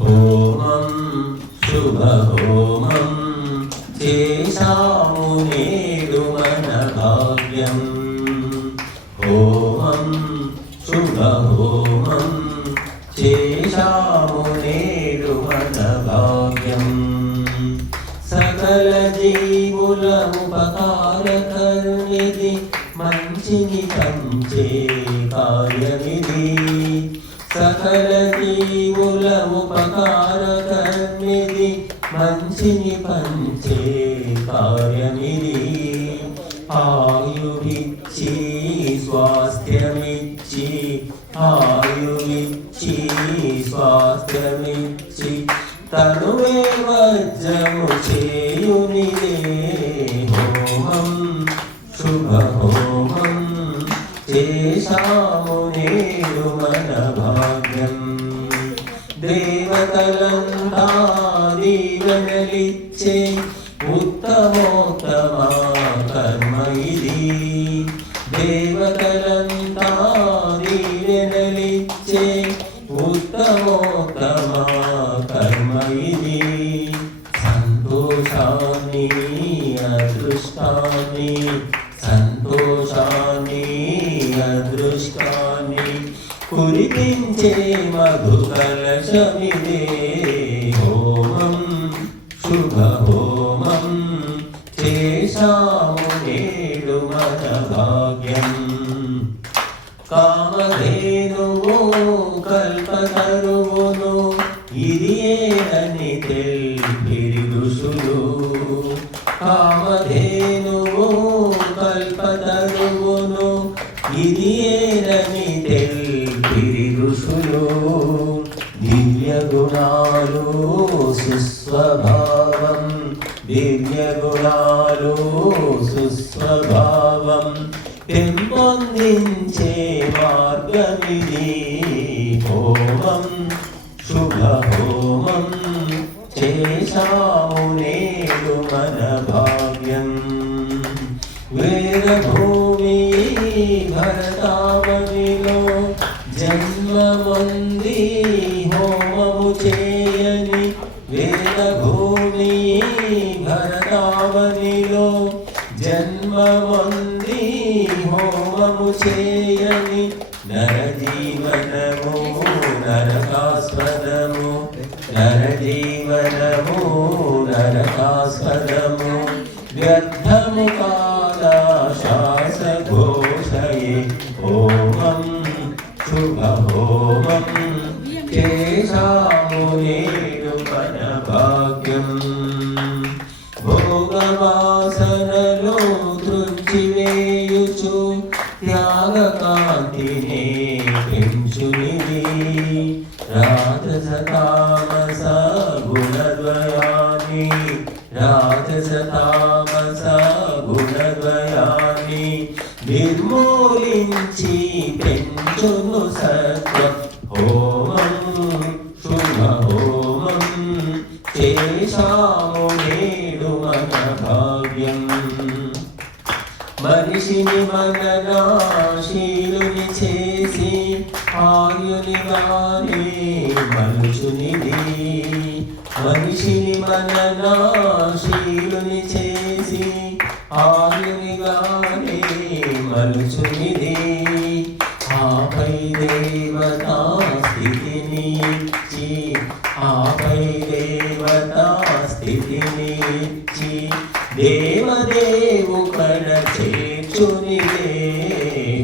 హోమం శుభ హోమం చేశాము నేడు మన భాగ్యం. హోమం శుభ హోమం చేశాము నేడు మన భాగ్యం. సకల జీవుల ఉపకారకర్మిది మంచిని పంచే కార్యమిది. సకల జీవుల ఉపకారకర్మిది మంచిని పంచే కార్యమిది. ఆయువిచ్చి స్వాస్థ్యమిచ్చి ఆయువిచ్చి స్వాస్థ్యమిచ్చి తనువే వజ్రము చేయునిదే. హోమం శుభ హోమం చేశాము నేడు మన భాగ్యం. దేవతలంతా దీవెనలిచ్చే ఉత్తమోత్తమ కర్మ ఇది. దేవతలంతా దీవెనలిచ్చే ఉత్తమోత్తమ కర్మ ఇది. సంతోషాన్ని అదృష్టాన్ని సంతోషాన్ని అదృష్టాన్ని కురిపించే మధు కలశమిదే. హోమం శుభ హోమం చేశాము నేడు మన భాగ్యం. కామధేనువు కల్పతరువును ఇది ఏనని తెలిపిరి ఋషులు. కామధేనువు కల్పతరువును ఇది ఏనని తెలిపిరి ఋషులు. దివ్య గుణాలు సుస్వభావం దివ్య గుణాలు సుస్వభావం పెంపొందించే మార్గమిది. హోమం శుభ హోమం చేశాము నేడు మన భాగ్యం. వేదభూమి భరతావనిలో జన్మమంది హోమము చేయని. వేదభూమి భరతావనిలో జన్మమంది హోమము చేయని. నరజీవనము నరకాస్పదము నరజీవనము నరకాస్పదము వ్యర్థము కాదా శ్వాసఘోషయే. హోమం శుభ హోమం చేశాము నేడు మన భాగ్యం. భోగవాసనలో త్రుంచివేయుచు త్యాగకాంతినే పెంచునిది. రాజస తామస గుణద్వయాన్ని రాజస తామస గుణద్వయాన్ని నిర్మూలించి పెంచును సత్వం. హోమం శుభ హోమం చేశాము నేడు మన భాగ్యం. మనిషిని మననాశీలుని చేసి ఆయునిగానే మనుషునిది. మనిషిని మననాశీలుని చేసి ఆయునిగానే మనుషునిది. ఆపై దేవతా స్థితిని ఇచ్చి ఆపై దేవతా స్థితిని ఇచ్చి దేవదేవు కడ చేర్చునిదే.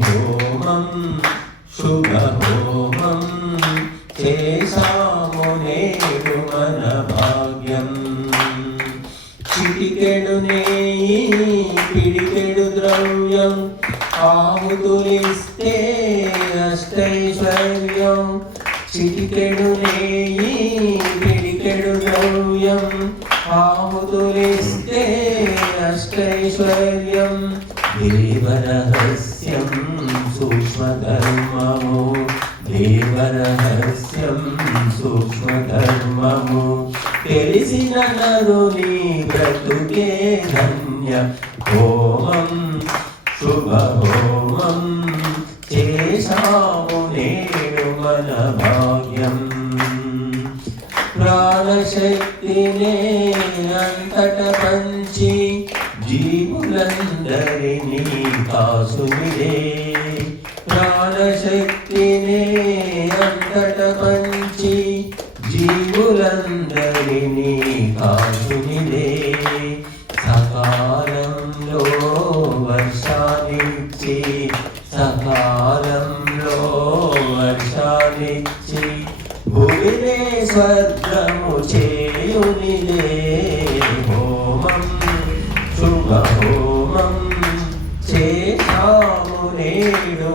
హోమం శుభ హోమం చేశాము నేడు మన భాగ్యం. చిటికెడు నేయి పిడికెడు ద్రవ్యం ఆహుతులిస్తే అష్టైశ్వర్యం. చిటికెడు నేయి పిడికెడు ద్రవ్యం ఆహుతులిస్తే అష్టైశ్వర్యం. దేవరహస్యం సూక్ష్మధర్మము దేవరహస్యం సూక్ష్మధర్మము తెలిసిన నరుని బ్రతుకే ధన్య. హోమం శుభ హోమం చేశాము నేడు మన భాగ్యం. ప్రాణశక్తినే అంతట పంచి జీవులందరినీ కాసునిదే ప్రాణశక్తినే అంతట పంచి జీవులందరినీ కాసునిదే సకాలంలో వర్షాన్నిచ్చి సకాలంలో వర్షాన్నిచ్చి భూమినే స్వర్గము చేయునిదే హోమం శుభ హోమం చేశాము నేడు